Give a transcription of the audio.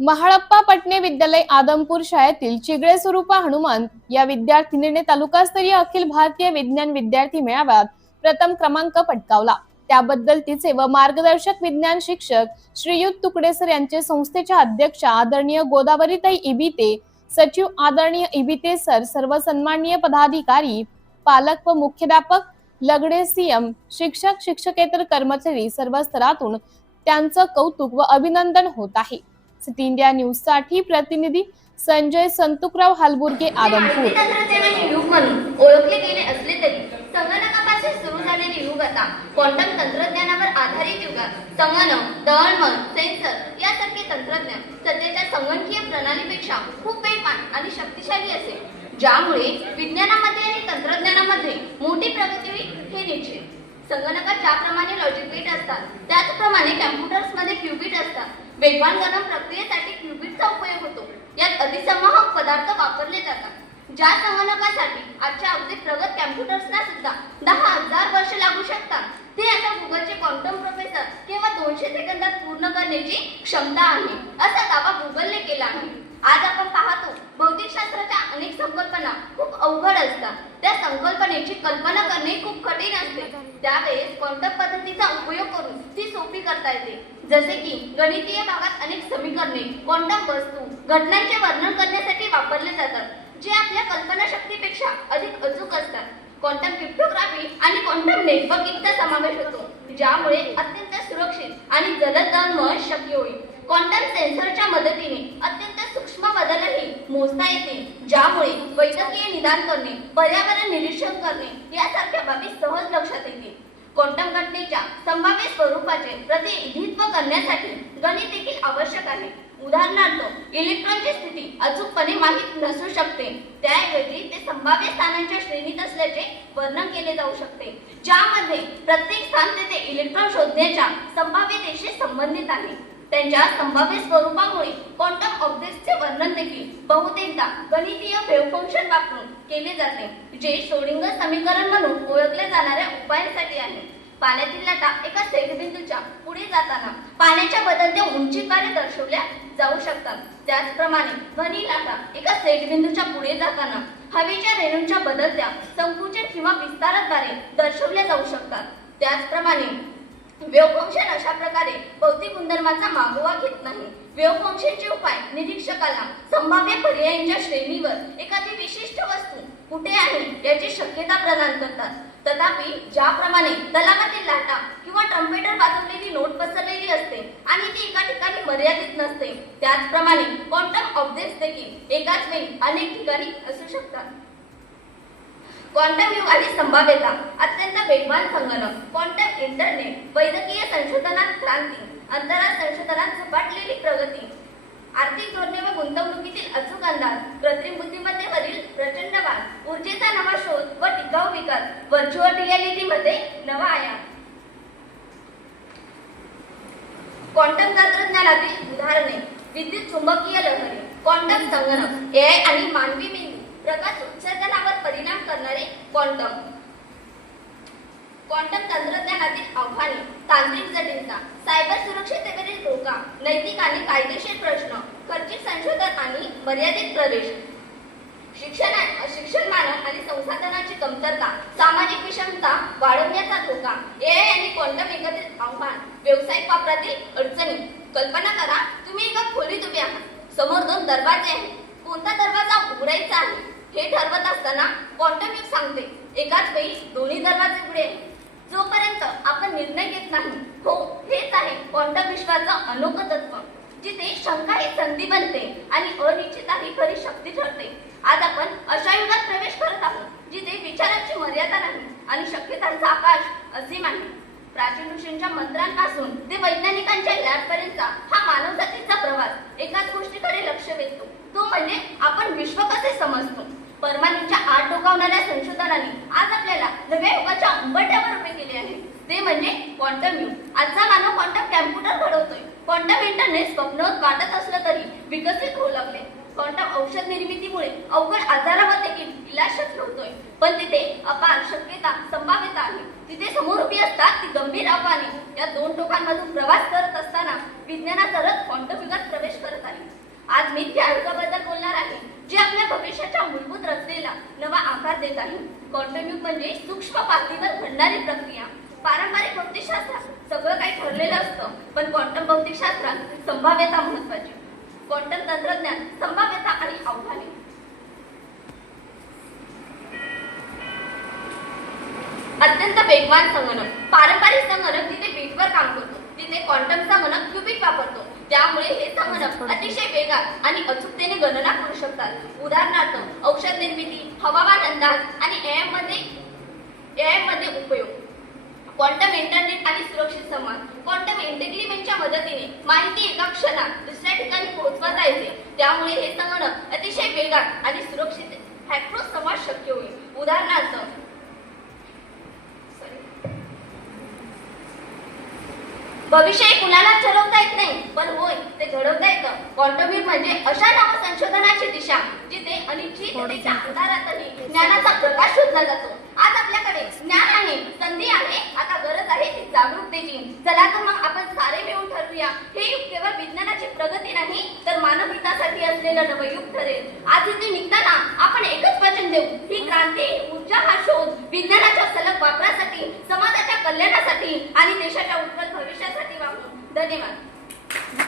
महाळप्पा पटणे विद्यालय आदमपूर शाळेतील चिगळे स्वरूपा हनुमान या विद्यार्थिनीने तालुकास्तरीय अखिल भारतीय विज्ञान विद्यार्थी मेळाव्यात प्रथम क्रमांक पटकावला. त्याबद्दल तिचे व मार्गदर्शक विज्ञान शिक्षक श्रीयुत तुकडेसर यांचे संस्थेच्या अध्यक्षा आदरणीय गोदावरीताई इबिते सचिव आदरणीय इबिते सर सर्व सन्माननीय पदाधिकारी पालक व मुख्याध्यापक लगडे सीएम शिक्षक शिक्षकेतर कर्मचारी सर्व स्तरातून त्यांचं कौतुक व अभिनंदन होत आहे. सिटी इंडिया न्यूजसाठी प्रतिनिधी संजय संतुकराव हालबुर्गे आदमपूर. युग म्हणून ओळखले गेले असले तरी संगणकापासून सुरू झालेले युग आता क्वांटम तंत्रज्ञानावर आधारित युग संगणक दळणवळण सेन्सर यासारखे तंत्रज्ञान सध्याच्या संगणकीय प्रणालीपेक्षा खूप वेगवान आणि शक्तिशाली असेल. ज्यामुळे विज्ञानामध्ये आणि तंत्रज्ञानामध्ये मोठी प्रगती होईल हे निश्चित. संगणकात ज्याप्रमाणे लॉजिक बीट असतात त्याचप्रमाणे कॅम्प्युटर्समध्ये क्युबिट असतात. वेगवान गणन प्रक्रियेसाठी क्युबिटचा उपयोग होतो. यात अतिसंवाहक पदार्थ वापरले जातात. ज्या संगणकासाठी आजच्या अगदी प्रगत कॅम्प्युटर्सना सुद्धा दहा हजार वर्ष लागू शकतात ते आता गुगलचे क्वांटम प्रोफेसर केवळ दोनशे सेकंदात पूर्ण करण्याची क्षमता आहे असा दावा गुगलने केला आहे. आज आपण पाहतो भौतिकशास्त्राच्या अनेक संकल्पना खूप अवघड असतात. त्या संकल्पनेची कल्पना करणे खूप कठीण असते. त्यावेळेस क्वांटम पद्धतीचा उपयोग करून सोपी करता येते. जसे की गणितीय भागात अनेक समीकरणे क्वांटम वस्तू घटनांचे वर्णन करण्यासाठी वापरले जातात जे आपल्या कल्पना शक्तीपेक्षा अधिक अचूक असतात. क्वांटम क्रिप्टोग्राफी आणि क्वांटम नेटवर्किंगचा समावेश होतो ज्यामुळे अत्यंत सुरक्षित आणि जलद दळणवळण शक्य होईल. क्वांटम सेन्सरच्या मदतीने अत्यंत सूक्ष्म बदलही मोजता येते ज्यामुळे वैद्यकीय निदान करणे पर्यावरण निरीक्षण करणे यासारख्या बाबी सहज लक्षात येतील. क्वांटम घटनेच्या संभाव्य स्वरूपाचे प्रतिनिधित्व करण्यासाठी गणित देखील आवश्यक आहे. उदाहरणार्थ इलेक्ट्रॉनची स्थिती अचूकपणे माहीत नसू शकते. त्याऐवजी ते संभाव्य स्थानांच्या श्रेणीत असल्याचे वर्णन केले जाऊ शकते ज्यामध्ये प्रत्येक स्थान तेथे इलेक्ट्रॉन शोधण्याच्या संभाव्यतेशी संबंधित आहे. त्यांच्या संभाव्य स्वरूपामुळे क्वांटम ऑब्जेक्टचे वर्णन देखील बहुतेकदा गणितीय वेव्ह फंक्शन वापरून केले जाते जे शोडिंग समीकरण म्हणून ओळखल्या जाणाऱ्या उपायांसाठी आहे. पाण्यातील लाटा एका सेटबिंदूच्या पुढे जाताना पाण्याच्या बदलत्या उंचीद्वारे दर्शवल्या जाऊ शकतात. त्याचप्रमाणे ध्वनी लाटा एका सेटबिंदूच्या पुढे जाताना हवेच्या रेणूंच्या बदलत्या संकुचन किंवा विस्ताराद्वारे दर्शवल्या जाऊ शकतात. त्याचप्रमाणे वेव्ह अशा प्रकारे भौतिक गुणधर्माचा मागोवा घेत नाही. वेव्ह उपाय निरीक्षकाला संभाव्य पर्यायांच्या श्रेणीवर एखादी विशिष्ट वस्तू कुठे आहे याची शक्यता प्रदान करतात. तथापि ज्याप्रमाणे तलावातील लाटा किंवा ट्रम्पेटर वाजवलेली नोट पसरलेली असते आणि ती एका ठिकाणी मर्यादित नसते त्याचप्रमाणे क्वांटम ऑब्जेक्ट्स देखील एकाच वेळी अनेक ठिकाणी असू शकतात. क्वांटम युग आणि संभाव्यता अत्यंत वेगवान संगणक क्वांटम इंटरनेट वैद्यकीय संशोधनात क्रांती अंतराळ संशोधनात झपाटलेली प्रगती. आर्थिक धोरणे व गुंतवणुकीतील अचूक अंदाज कृत्रिम बुद्धिमत्तेवरील प्रचंड वाद ऊर्जेचा नवा शोध व टिकाऊ विकास व्हर्च्युअल रियालिटी मध्ये नवा आयाम. क्वांटम तंत्रज्ञानातील उदाहरणे विद्युत चुंबकीय लहरी क्वांटम संगणक एआय आणि मानवी मेंदू. प्रकाश उत्सर्जनावर परिणाम करणारे क्वांटम क्वांटम तंत्रज्ञानातील आव्हाने तांत्रिक जटिलता सायबर सुरक्षिततेवरील धोका नैतिक आणि कायदेशीर प्रश्न खर्चिक संशोधन आणि मर्यादित प्रवेश. शिक्षण शिक्षण मानव आणि संसाधनाची कमतरता सामाजिक विषमता वाढवण्याचा धोका एआय आणि क्वांटम एकत्रित आव्हान व्यावसायिक वापरातील अडचणी. कल्पना करा तुम्ही एका खोलीत उभे आहात. समोर दोन दरवाजे आहेत. कोणता दरवाजा उघडायचा आहे? हे ठरवत असताना क्वांटम युग सांगते एकाच वेळी दोन्ही दरवाजे उघडेल जोपर्यंत आपण निर्णय घेत नाही हो हेच आहे क्वांटम विश्वाचं अनोखं तत्व जिथे शंका ही संधी बनते आणि अनिश्चितता ही खरी शक्ती ठरते. आज आपण अशा युगात प्रवेश करत आहोत जिथे विचारांची मर्यादा नाही आणि शक्यतांचा आकाश असीम आहे. प्राचीन ऋषींच्या मंत्रांपासून ते वैज्ञानिकांच्या लॅबपर्यंतचा हा मानवजातीचा प्रवास एकाच गोष्टीकडे लक्ष वेधतो. तो म्हणजे आपण विश्व कसे समजतो? परमाणूच्या आत डोकावणाऱ्या संशोधनाने आज आपल्याला नव्या युगाच्या अंबट्यावर उभे केले आहे. ते म्हणजे क्वांटम युग. आजचा मानव क्वांटम कॅम्प्युटर घडवतोय. क्वांटम इंटरनेट स्वप्न वाटत असलं तरी विकसित होऊ लागले. क्वांटम औषध निर्मितीमुळे अवघड आजारावर देखील इलाज शक्य होतोय. पण तिथे अपार शक्यता संभाव्यता आहे. तिथे समोर उभी असतात ती गंभीर आव्हाने. या दोन टोकांमधून प्रवास करत असताना विज्ञानाचा रथ क्वांटम युगात प्रवेश करत आहे. मी त्या युगाबद्दल बोलणार आहे जे आपल्या भविष्याच्या मूलभूत रचनेला नवा आकार देत आहे. क्वांटम युग म्हणजे सूक्ष्म पातळीवर घडणारी प्रक्रिया. पारंपरिक भौतिकशास्त्रात सगळं काही ठरलेलं असतं पण क्वांटम भौतिकशास्त्रात संभाव्यता महत्वाची क्वांटम तंत्रज्ञान संभाव्यता आणि आव्हाने. अत्यंत वेगवान संगणक. पारंपरिक संगणक तिथे बीटवर काम करतो तिथे क्वांटम संगणक क्युबिक वापरतो त्यामुळे हे संगणक अतिशय वेगात आणि अचूकतेने गणना करू शकतात. उदाहरणार्थ औषध निर्मिती हवामान अंदाज आणि एममध्ये एममध्ये उपयोग. क्वांटम इंटरनेट आणि सुरक्षित संवाद. क्वांटम इंटेग्रीमेंटच्या मदतीने माहिती एका क्षणात दुसऱ्या ठिकाणी पोहोचवता येते. त्यामुळे हे संगणक अतिशय वेगात आणि सुरक्षित हॅक्रो संवाद शक्य होईल. उदाहरणार्थ भविष्य हे कुणाला ठरवता येत नाही. पण होय ते घडवता येतं. क्वांटम म्हणजे अशा नव संशोधनाची दिशा जिथे अनिश्चिततेच्या अंधारातही ज्ञानाचा प्रकाश शोधला जातो. आज आपल्याकडे ज्ञान आहे संधी आहे. आता गरज आहे ती जागरूकतेची चला तर मग आपण सारे मिळून ठरवूया. हे युग केवळ विज्ञानाची प्रगती नाही तर मानवहितासाठी असलेलं नवयुग ठरेल. आज इथे निघताना आपण एकच वचन देऊ. ही क्रांती ऊर्जा हा शोध विज्ञानाच्या कल्याणासाठी आणि देशाच्या उज्ज्वल भविष्यासाठी वापरू धन्यवाद.